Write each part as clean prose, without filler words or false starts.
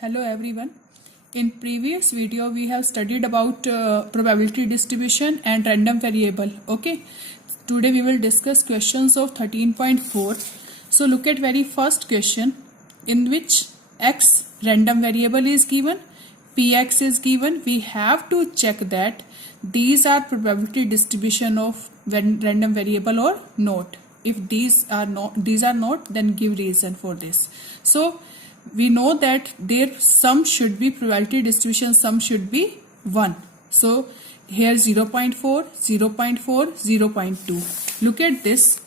Hello everyone. In previous video we have studied about probability distribution and random variable. Okay. Today we will discuss questions of 13.4. So look at very first question in which x random variable is given, px is given. We have to check that these are probability distribution of random variable or not. If these are not, then give reason for this. So we know that their sum should be probability distribution, sum should be 1. So here 0.4, 0.4, 0.2. Look at this,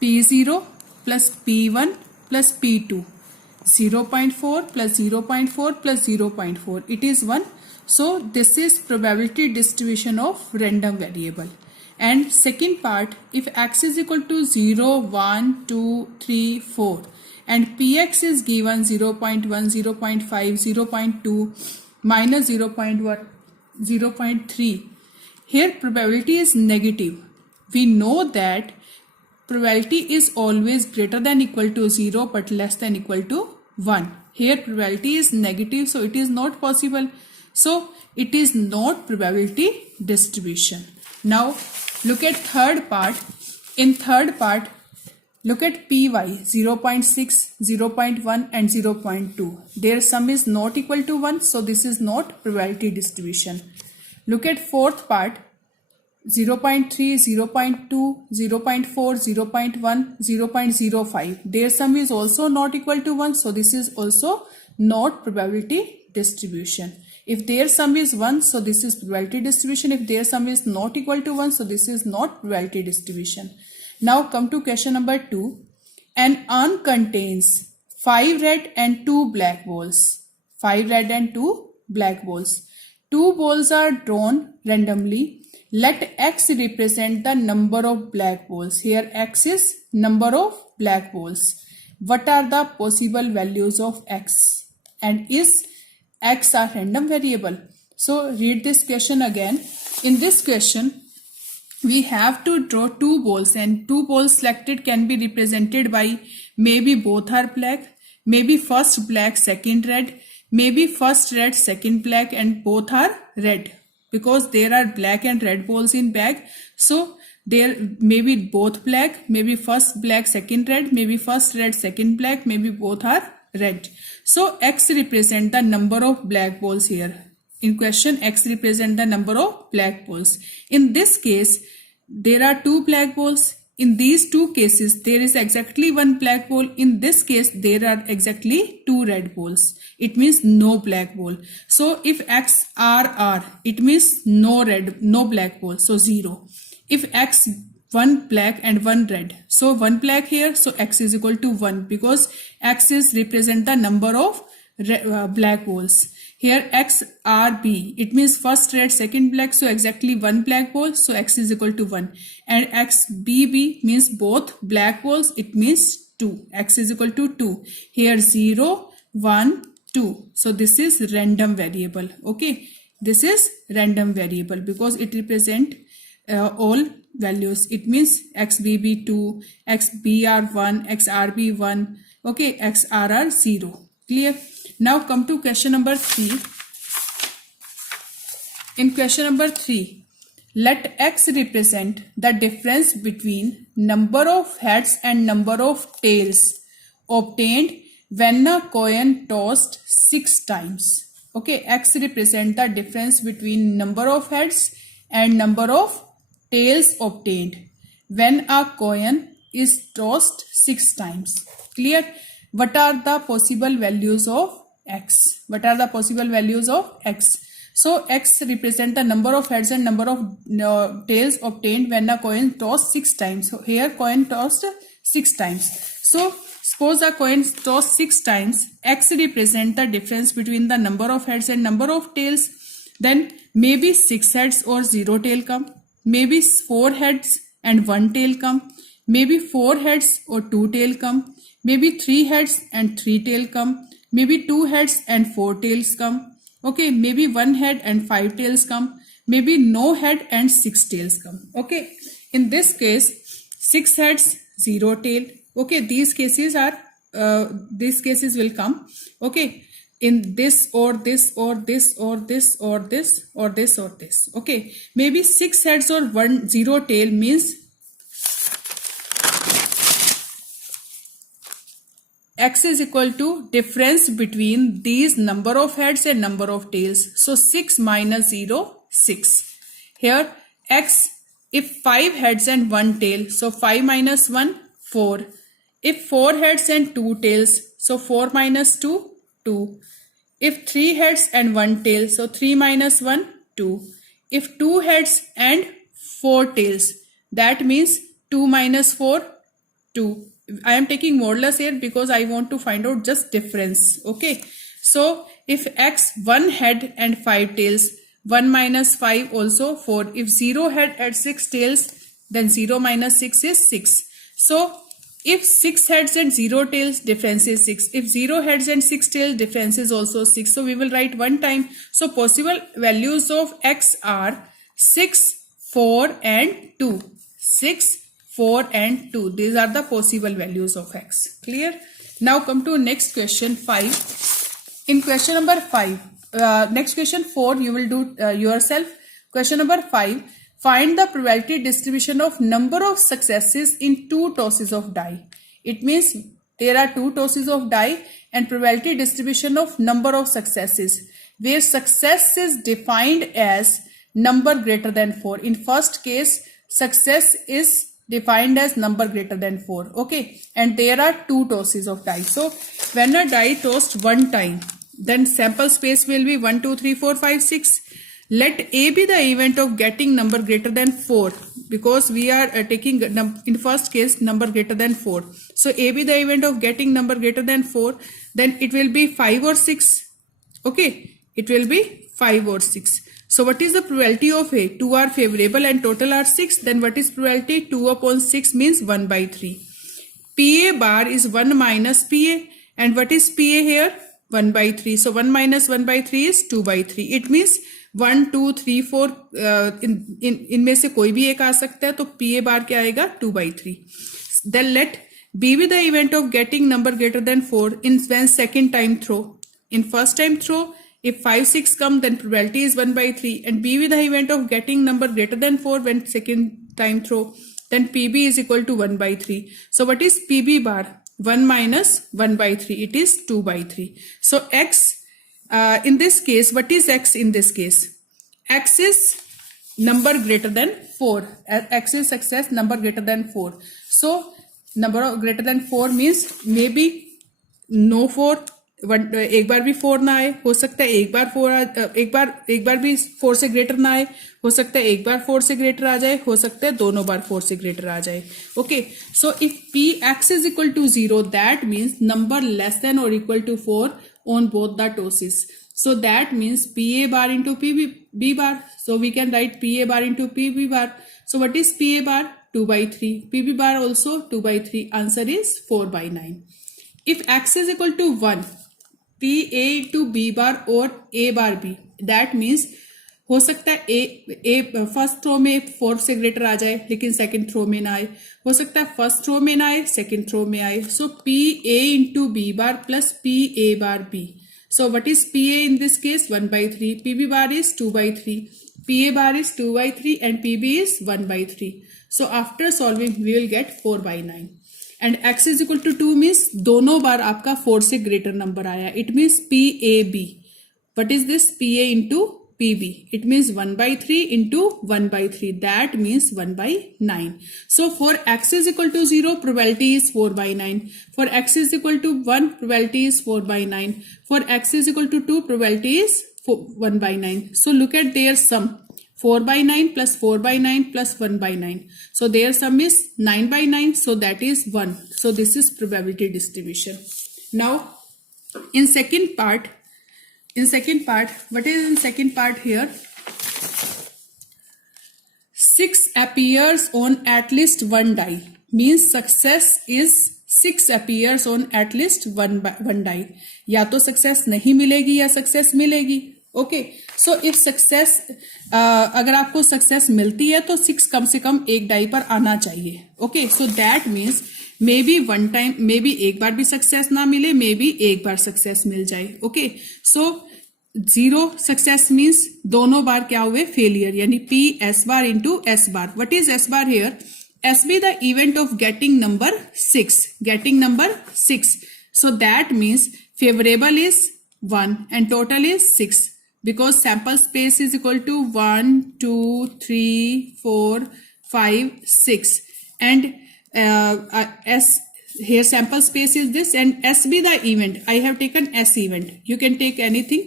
P0 plus P1 plus P2. 0.4 plus 0.4 plus 0.4. It is 1. So this is probability distribution of random variable. And second part, if x is equal to 0, 1, 2, 3, 4. And px is given 0.1, 0.5, 0.2, minus 0.1, 0.3. Here probability is negative. We know that probability is always greater than equal to 0 but less than equal to 1. Here probability is negative, so it is not possible. So it is not probability distribution. Now look at third part. In third part, look at py 0.6, 0.1 and 0.2. Their sum is not equal to 1, so this is not probability distribution. Look at fourth part, 0.3, 0.2, 0.4, 0.1, 0.05. Their sum is also not equal to 1, so this is also not probability distribution. If their sum is 1, so this is probability distribution. If their sum is not equal to 1, so this is not probability distribution. Now come to question number 2. An urn contains 5 red and 2 black balls. 5 red and 2 black balls. 2 balls are drawn randomly. Let x represent the number of black balls. Here x is number of black balls. What are the possible values of x? And is x a random variable? So read this question again. In this question, we have to draw 2 balls, and 2 balls selected can be represented by maybe both are black, maybe first black, second red, maybe first red, second black, and both are red, because there are black and red balls in bag. So there may be both black, maybe first black, second red, maybe first red, second black, maybe both are red. So x represent the number of black balls here. In question, x represent the number of black balls. In this case, there are 2 black balls. In these 2 cases, there is exactly 1 black ball. In this case, there are exactly 2 red balls. It means no black ball. So if x r, it means no black ball. So 0. If x 1 black and 1 red, so 1 black here, so x is equal to 1, because x is represent the number of black balls. Here x r b, it means first red, second black, so exactly 1 black ball, so x is equal to 1. And x b b means both black balls, it means 2, x is equal to 2. Here 0, 1, 2, so this is random variable. Okay, this is random variable because it represent all values. It means xbb 2, xbr 1, xrb 1, okay, xrr 0. Clear? Now come to question number 3. In question number 3, let x represent the difference between number of heads and number of tails obtained when a coin tossed 6 times. Okay, x represent the difference between number of heads and number of tails obtained when a coin is tossed 6 times. Clear? What are the possible values of x? What are the possible values of x? So x represent the number of heads and number of tails obtained when a coin tossed 6 times. So here coin tossed 6 times. So suppose a coin tossed 6 times, x represent the difference between the number of heads and number of tails. Then maybe 6 heads or 0 tail come. Maybe 4 heads and 1 tail come. Maybe 4 heads or 2 tail come. Maybe 3 heads and 3 tail come. Maybe 2 heads and 4 tails come. Okay, maybe 1 head and 5 tails come. Maybe no head and 6 tails come. Okay, in this case, 6 heads, 0 tail. Okay, these cases will come. Okay, in this or this or this or this or this or this or this. Okay, maybe 6 heads or 1 0 tail means x is equal to difference between these number of heads and number of tails. So 6 minus 0, 6. Here x, if 5 heads and 1 tail, so 5 minus 1, 4. If 4 heads and 2 tails, so 4 minus 2, 2. If 3 heads and 1 tail, so 3 minus 1, 2. If 2 heads and 4 tails, that means 2 minus 4, 2. I am taking modulus here because I want to find out just difference. Okay. So if x 1 head and 5 tails, 1 minus 5 also 4. If 0 head and 6 tails, then 0 minus 6 is 6. So if 6 heads and 0 tails, difference is 6. If 0 heads and 6 tails, difference is also 6. So we will write one time. So possible values of x are 6, 4 and 2. 6, 4 and 2. These are the possible values of x. Clear? Now come to next question 5. In question number 5, next question 4 you will do yourself. Question number 5. Find the probability distribution of number of successes in 2 tosses of die. It means there are 2 tosses of die and probability distribution of number of successes, where success is defined as number greater than 4. In first case, success is defined as number greater than 4. Okay, and there are 2 tosses of die. So when a die tossed one time, then sample space will be 1 2 3 4 5 6. Let A be the event of getting number greater than 4, because we are taking in first case number greater than 4. So A be the event of getting number greater than 4, then it will be 5 or 6. Okay, it will be 5 or 6. So what is the probability of A? 2 are favorable and total are 6. Then what is probability? 2 upon 6 means 1 by 3. PA bar is 1 minus PA. And what is PA here? 1 by 3. So 1 minus 1 by 3 is 2 by 3. It means 1 2 3 4 इनमें से कोई भी एक आ सकता है, तो PA बार क्या आएगा? 2 by 3. Then let B be the event of getting number greater than 4 in when second time throw. In first time throw, if 5 6 come, then probability is 1 by 3. And B be the event of getting number greater than 4 when second time throw, then PB is equal to 1 by 3. So what is PB bar? 1 minus 1 by 3. It is 2 by 3. So X in this case, what is X in this case? X is number greater than 4. X is success number greater than 4. So number greater than 4 means maybe no 4. एक बार भी 4 ना आए, हो सकता है एक बार 4 एक बार भी 4 से ग्रेटर ना आए, हो सकता है एक बार 4 से ग्रेटर आ जाए, हो सकता है दोनों बार 4 से ग्रेटर आ जाए. Okay, so if Px is equal to 0, that means number less than or equal to 4 on both the tosses. So that means PA bar into PB bar. So we can write PA bar into PB bar. So what is PA bar? 2 by 3. PB bar also 2 by 3. Answer is 4 by 9. If X is equal to 1, PA into B bar or A bar B. That means हो सकता है ए first throw में 4 से greater आ जाए, लेकिन second throw में ना आए. हो सकता है फर्स्ट थ्रो में ना आए, सेकंड थ्रो में आए. सो PA into B bar plus PA bar B. So what is PA in this case? 1 by 3. PB bar is 2 by 3. PA bar is 2 by 3 and PB is 1 by 3. So after solving we will get 4 by 9. And X is equal to 2 means दोनों बार आपका 4 से greater number आया. It means PAB. What is this? PA into PB. It means 1 by 3 into 1 by 3. That means 1 by 9. So for X is equal to 0, probability is 4 by 9. For X is equal to 1, probability is 4 by 9. For X is equal to 2, probability is 1 by 9. So look at their sum. 4 by 9 plus 4 by 9 plus 1 by 9. So their sum is 9 by 9. So that is 1. So this is probability distribution. Now in second part, what is in second part here? 6 appears on at least one die. Means success is 6 appears on at least one die. या तो success नहीं मिलेगी या success मिलेगी. Okay, so if success अगर आपको success मिलती है तो 6 कम से कम एक डाई पर आना चाहिए. Okay, so that means may be one time, may be एक बार भी सक्सेस ना मिले, मे बी एक बार सक्सेस मिल जाए. ओके, सो 0 सक्सेस मीन्स दोनों बार क्या हुए, फेलियर, यानी P S bar into S bar. What is S bar here? S be the event of getting number 6. So that means favorable is 1 and total is 6, because sample space is equal to 1, 2, 3, 4, 5, 6, and S here sample space is this, and S be the event. I have taken S event. You can take anything.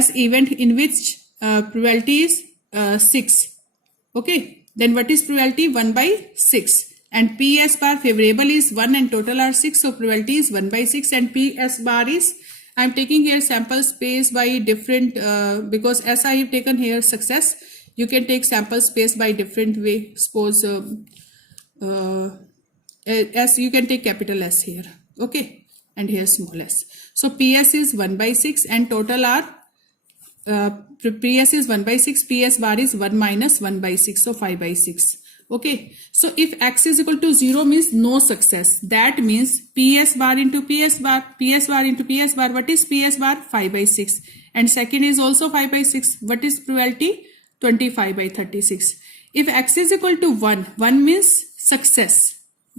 S event in which probability is 6. Okay, then what is probability? 1 by 6. And PS bar favorable is 1 and total are 6, so probability is 1 by 6. And PS bar is, I am taking here sample space by different, because as I have taken here success, you can take sample space by different way. Suppose S, you can take capital S here, okay, and here small s. So PS is 1 by 6 and total are, PS is 1 by 6, PS bar is 1 minus 1 by 6, so 5 by 6. Okay, so if x is equal to 0 means no success. That means PS bar into PS bar, PS bar into PS bar. What is PS bar? 5 by 6. And second is also 5 by 6. What is probability? 25 by 36. If x is equal to 1, 1 means success.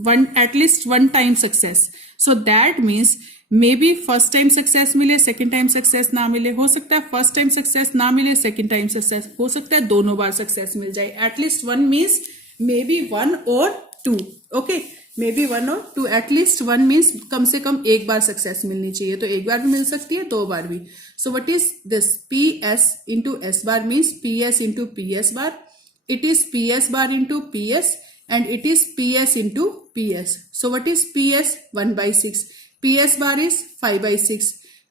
At least one time success. So that means maybe first time success मिले, second time success ना मिले. हो सकता है first time success ना मिले, second time success. हो सकता है दोनों बार success मिल जाए. At least one means maybe 1 or 2. Okay, maybe 1 or 2. At least 1 means कम से कम एक बार success मिलनी चाहिए. तो एक बार भी मिल सकती है, दो बार भी. So what is this? PS into S bar means PS into PS bar. It is PS bar into PS and it is PS into PS. So what is PS? 1 by 6. PS bar is 5 by 6.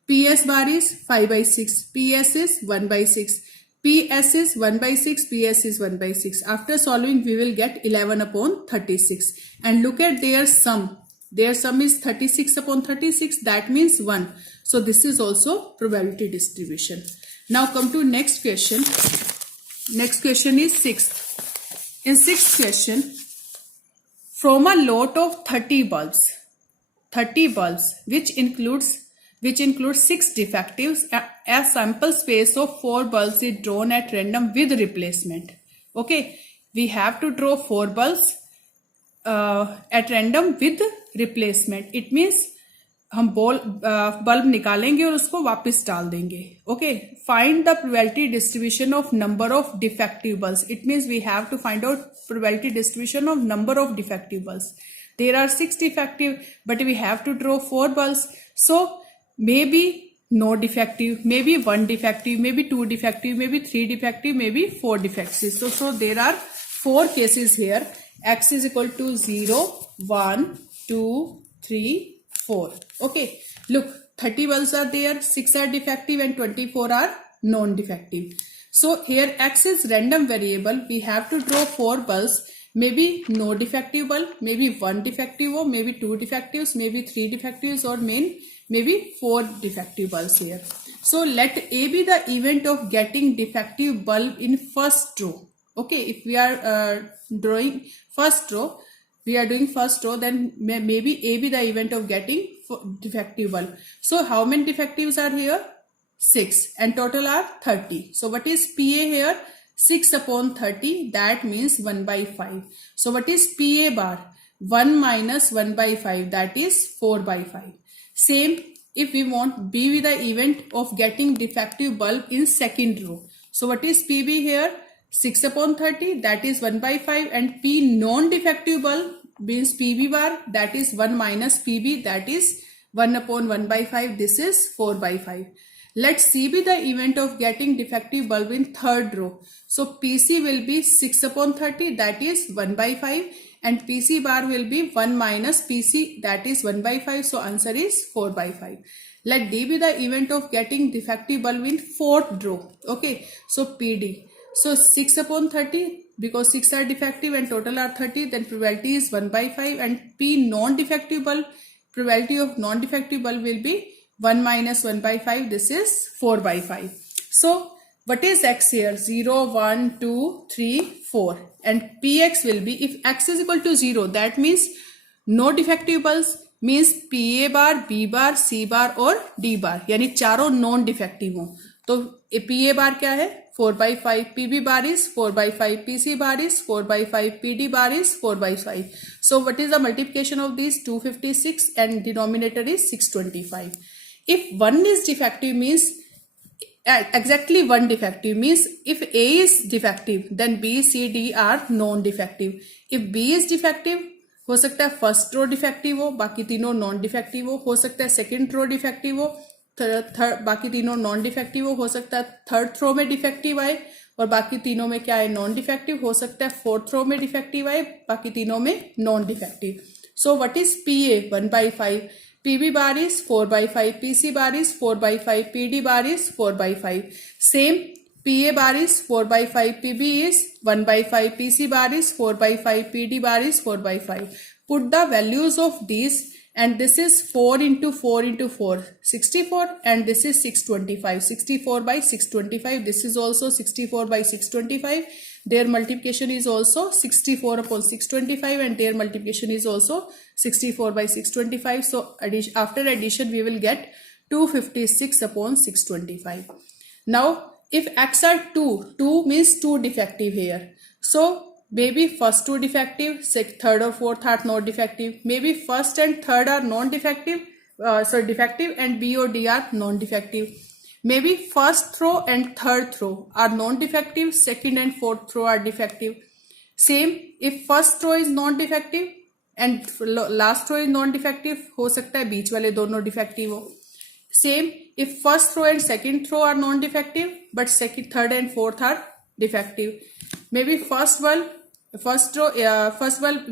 PS bar is 5 by 6. PS is 1 by 6. PS is 1 by 6, PS is 1 by 6. After solving, we will get 11 upon 36. And look at their sum. Their sum is 36 upon 36. That means 1. So this is also probability distribution. Now come to next question. Next question is 6th. In 6th question, from a lot of 30 bulbs, which includes 6 defectives, a sample space of 4 bulbs is drawn at random with replacement. Okay, we have to draw 4 bulbs at random with replacement. It means हम bulb निकालेंगे और उसको वापस डाल देंगे. Okay, find the probability distribution of number of defective bulbs. It means we have to find out probability distribution of number of defective bulbs. There are 6 defective, but we have to draw 4 bulbs. So maybe no defective, maybe 1 defective, maybe 2 defective, maybe 3 defective, maybe 4 defective. So there are 4 cases here. X is equal to 0, 1, 2, 3, 4. Okay, look, 30 bulbs are there, 6 are defective and 24 are non-defective. So here X is random variable. We have to draw 4 bulbs. Maybe no defective bulb, maybe 1 defective, or maybe 2 defectives, maybe 3 defectives, or maybe 4 defective bulbs here. So let A be the event of getting defective bulb in first row. Okay, if we are drawing first row, then maybe A be the event of getting defective bulb. So how many defectives are here? 6, and total are 30. So what is PA here? 6 upon 30, that means 1 by 5. So what is PA bar? 1 minus 1 by 5, that is 4 by 5. Same, if we want B be the event of getting defective bulb in second row. So what is PB here? 6 upon 30, that is 1 by 5, and P non-defective bulb means PB bar, that is 1 minus PB, that is 1 upon 1 by 5, this is 4 by 5. Let C be the event of getting defective bulb in third row. So PC will be 6 upon 30, that is 1 by 5, and PC bar will be 1 minus PC, that is 1 by 5. So answer is 4 by 5. Let D be the event of getting defective bulb in fourth row. Okay, so PD. So 6 upon 30, because 6 are defective and total are 30, then probability is 1 by 5, and P non-defective bulb, probability of non-defective bulb will be 1 minus 1 by 5, this is 4 by 5. So what is X here? 0, 1, 2, 3, 4. And Px will be, if X is equal to 0, that means no defective pulse means P A bar, B bar, C bar और D बार, यानी चारों non defective हो। तो P A बार क्या है 4/5, P B bar is 4/5, P C bar is 4/5, P D bar is 4/5. So what is the multiplication of these? 256 and denominator is 625. If one is defective means exactly one defective means if A is defective then B, C, D are non-defective. If B is defective हो सकता है first row defective हो, बाकी तीनों non defective हो सकता है second row defective हो, बाकी तीनों नॉन डिफेक्टिव हो सकता है थर्ड रो में डिफेक्टिव आए और बाकी तीनों में क्या है नॉन डिफेक्टिव, हो सकता है फोर्थ रो में डिफेक्टिव आए, बाकी तीनों में non defective. So what is P A 1/5, P B bar is 4/5, P C bar is 4/5, P D bar is 4/5. Same P A bar is 4/5, P B is 1/5, P C bar is 4/5, P D bar is 4/5. Put the values of these and this is 4 into 4 into 4, 64 and this is 625, 64/625. This is also 64/625. Their multiplication is also 64/625 and their multiplication is also 64/625. So after addition we will get 256/625. Now if x are 2 means 2 defective here. So maybe first 2 defective, third or fourth are not defective. Maybe first and third are non-defective, defective and B or D are non-defective. Maybe first row and third row are non-defective, second and fourth row are defective. Same if first row is non-defective and last row is non-defective, हो सकता है बीच वाले दोनों defective हो. Same if first row and second row are non-defective but second, third and fourth are defective. Maybe first row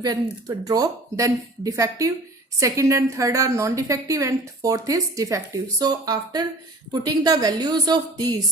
when draw then defective, second and third are non-defective and fourth is defective. So after putting the values of these,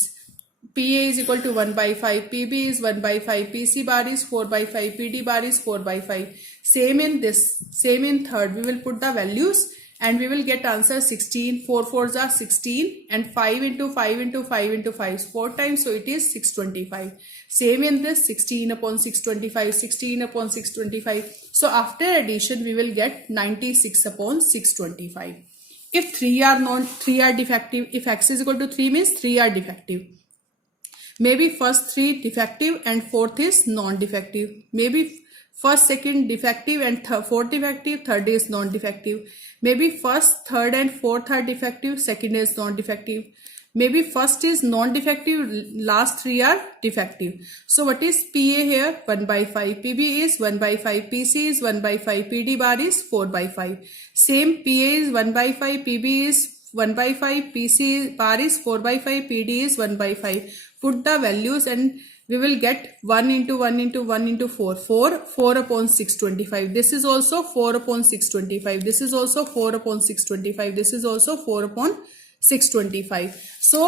PA is equal to 1/5, PB is 1/5, PC bar is 4/5, PD bar is 4/5. Same in this, same in third, we will put the values and we will get answer 16, 4 4s are 16 and 5 into 5 into 5 into 5 is 4 times, so it is 625. Same in this 16/625, 16/625. So after addition we will get 96/625. If 3 are defective, if x is equal to 3 means 3 are defective. Maybe first 3 defective and fourth is non-defective. Maybe first, second defective and fourth defective, third is non-defective. Maybe first, third and fourth are defective, second is non-defective. Maybe first is non-defective, last 3 are defective. So what is PA here? 1/5. PB is 1/5. PC is 1/5. PD bar is 4/5. Same PA is 1/5. PB is 1/5. PC bar is 4/5. PD is 1/5. Put the values and we will get 1 into 1 into 1 into 4. 4/625. This is also 4/625. This is also 4/625. This is also 4/625. So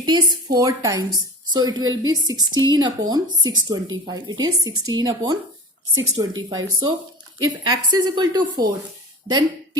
it is 4 times. So it will be 16/625. It is 16/625. So if x is equal to 4, then P,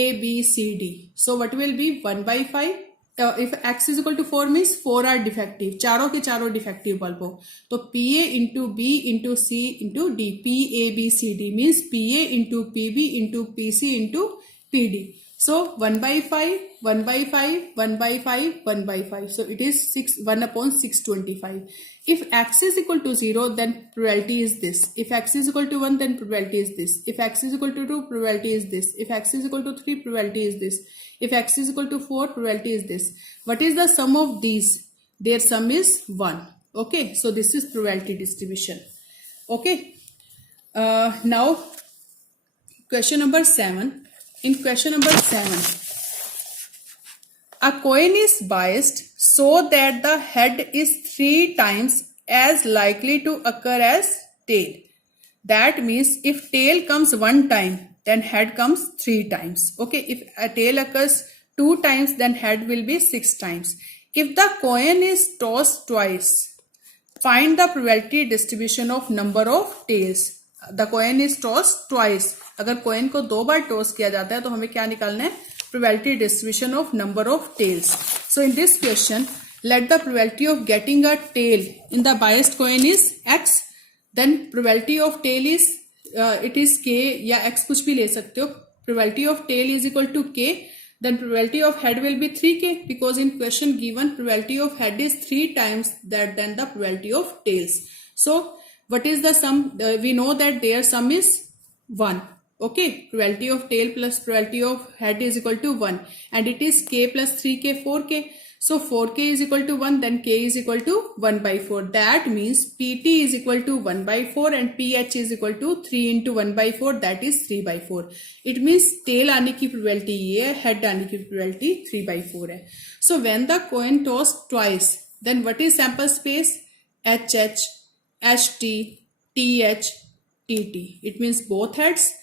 A, B, C, D. So what will be 1/5? If x is equal to 4 means 4 are defective, चारों के चारों defective bulb हो, तो PA into B into C into D, PABCD means PA into PB into PC into PD. So 1/5, 1/5, 1/5, 1/5. So it is 1/625. If x is equal to 0, then probability is this. If x is equal to 1, then probability is this. If x is equal to 2, probability is this. If x is equal to 3, probability is this. If x is equal to 4, probability is this. What is the sum of these? Their sum is 1. Okay, so this is probability distribution. Okay, now question number 7. In question number 7, a coin is biased so that the head is 3 times as likely to occur as tail. That means if tail comes 1 time, then head comes 3 times. Okay, if a tail occurs 2 times, then head will be 6 times. If the coin is tossed twice, find the probability distribution of number of tails. The coin is tossed twice. अगर coin को 2 बार toss किया जाता है तो हमें क्या निकालना है? Probability distribution of number of tails. So in this question, let the probability of getting a tail in the biased coin is x. Then probability of tail is it is k या x, कुछ भी ले सकते हो. probability of tail is equal to k, then probability of head will be 3k, because in question given probability of head is 3 times that than the probability of tails. So what is the sum? We know that their sum is 1. Okay, probability of tail plus probability of head is equal to 1, and it is k plus 3k, 4k. So 4k is equal to 1, then k is equal to 1 by 4. That means pt is equal to 1 by 4 and ph is equal to 3 into 1 by 4, that is 3 by 4. It means tail आने की probability ये है, head आने की probability 3 by 4 है. So when the coin tossed twice, then what is sample space? HH, HT, TH, TT. It means both heads,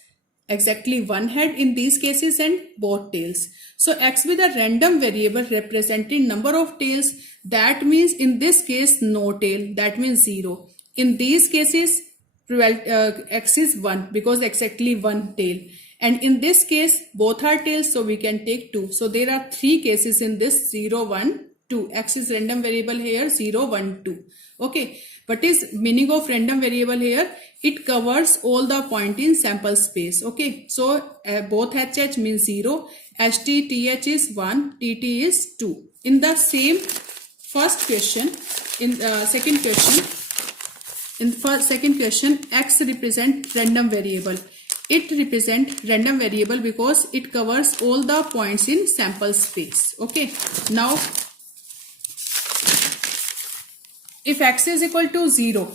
exactly one head in these cases, and both tails. So x with a random variable representing number of tails, that means in this case no tail, that means 0. In these cases x is 1 because exactly one tail, and in this case both are tails, so we can take 2. So there are 3 cases in this 0, 1, 2. X is random variable here, 0, 1, 2. Okay, what is meaning of random variable here? It covers all the point in sample space. Okay, so both HH means 0, HT, TH is 1, TT is 2. In the same first question, in second question, x represent random variable. It represent random variable because it covers all the points in sample space. Okay, now if x is equal to 0,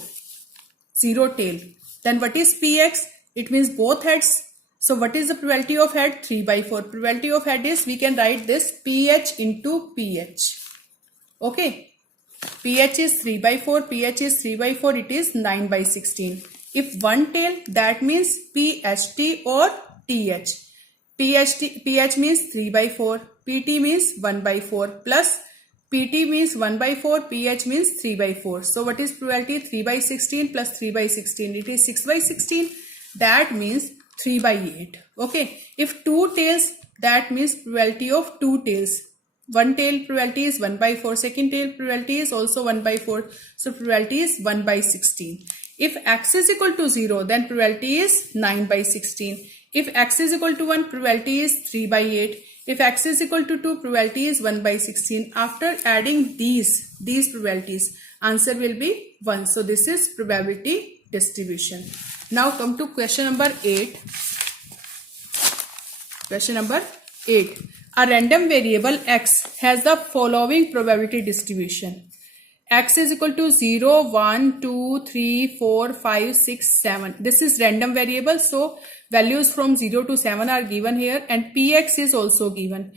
0 tail, then what is px? It means both heads. So what is the probability of head? 3 by 4. Probability of head is, we can write this ph into ph. Okay, ph is 3 by 4, ph is 3 by 4, it is 9 by 16. If one tail, that means pht or th. ph means 3 by 4, pt means 1 by 4, plus pt means 1 by 4, ph means 3 by 4. So what is probability? 3 by 16 plus 3 by 16. It is 6 by 16. That means 3 by 8. Okay. If 2 tails, that means probability of 2 tails. One tail probability is 1 by 4. Second tail probability is also 1 by 4. So probability is 1 by 16. If x is equal to 0, then probability is 9 by 16. If x is equal to 1, probability is 3 by 8. If x is equal to 2, probability is 1 by 16. After adding these probabilities, answer will be 1. So this is probability distribution. Now come to question number 8. Question number 8. A random variable x has the following probability distribution. X is equal to 0, 1, 2, 3, 4, 5, 6, 7. This is random variable, so values from 0 to 7 are given here, and px is also given.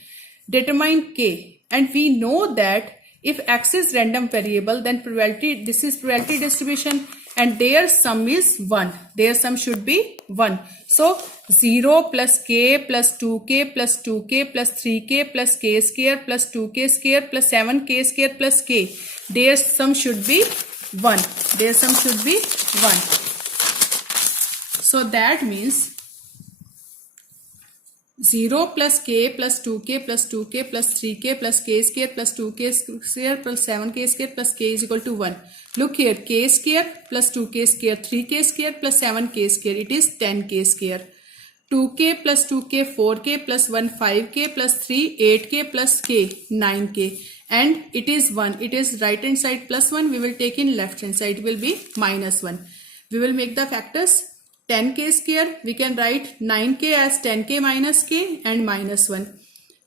Determine k, and we know that if x is random variable, then probability, this is probability distribution, and their sum is 1. Their sum should be 1. So 0 plus k plus 2k plus 2k plus 3k plus k square plus 2k square plus 7k square plus k. Their sum should be 1. Their sum should be 1. So that means 0 plus k plus 2k plus 2k plus 3k plus k square plus 2k square plus 7k square plus k is equal to 1. Look here, k square plus 2k square, 3k square plus 7k square, it is 10k square. 2k plus 2k, 4k plus 1, 5k plus 3, 8k plus k, 9k. And it is 1. It is right hand side plus 1. We will take in left hand side. It will be minus 1. We will make the factors. 10k square, we can write 9k as 10k minus k and minus 1.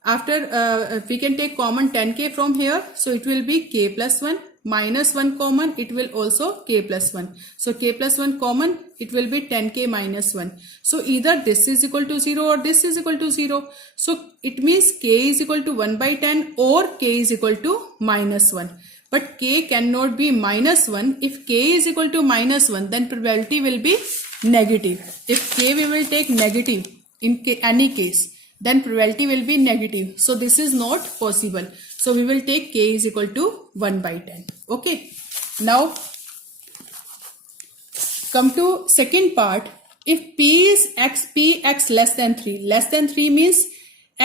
After we can take common 10k from here. So it will be k plus 1. Minus 1 common, it will also k plus 1. So k plus 1 common, it will be 10k minus 1. So either this is equal to 0 or this is equal to 0. So it means k is equal to 1 by 10 or k is equal to minus 1. But k cannot be minus 1. If k is equal to minus 1, then probability will be negative. If k we will take negative in any case, then probability will be negative. So this is not possible. So we will take k is equal to 1 by 10. Okay. Now come to second part. If p is x, p x less than 3. Less than 3 means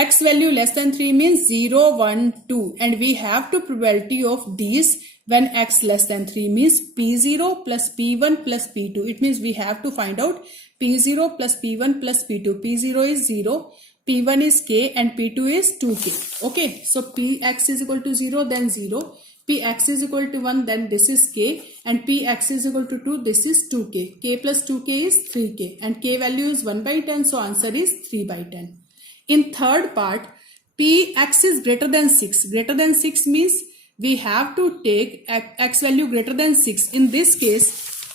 x value less than 3 means 0, 1, 2, and we have to probability of these when x less than 3 means p0 plus p1 plus p2. It means we have to find out p0 plus p1 plus p2. p0 is 0, p1 is k, and p2 is 2k. Okay, so px is equal to 0, then 0, px is equal to 1, then this is k, and px is equal to 2, this is 2k. K plus 2k is 3k, and k value is 1 by 10, so answer is 3 by 10. In third part, px is greater than 6. Greater than 6 means we have to take x value greater than 6. In this case,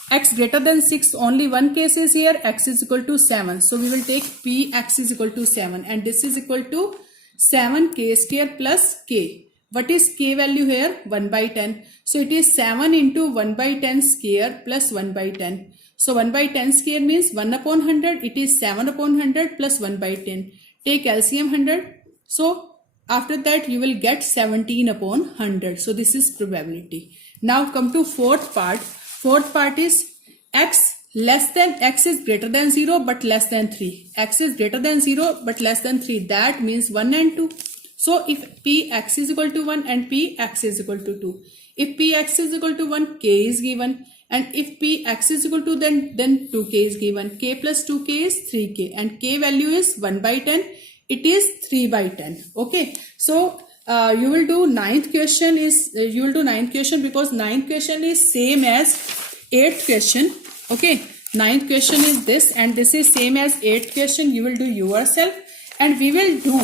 x greater than 6, only one case is here, x is equal to 7. So we will take px is equal to 7, and this is equal to 7k square plus k. What is k value here? 1 by 10. So it is 7 into 1 by 10 square plus 1 by 10. So 1 by 10 square means 1 upon 100. It is 7 upon 100 plus 1 by 10. Take LCM 100. So after that you will get 17 upon 100. So this is probability. Now come to fourth part. Fourth part is x is greater than 0 but less than 3. X is greater than 0 but less than 3. That means 1 and 2. So if px is equal to 1 and px is equal to 2. If px is equal to 1, k is given. And if px is equal to then 2k is given. K plus 2k is 3k, and k value is 1 by 10. It is 3 by 10. Okay. So you will do ninth question because ninth question is same as 8th question. Okay. Ninth question is this, and this is same as 8th question. You will do yourself, and we will do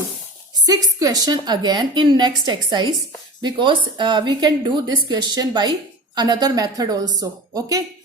6th question again in next exercise, because we can do this question by another method also. Okay.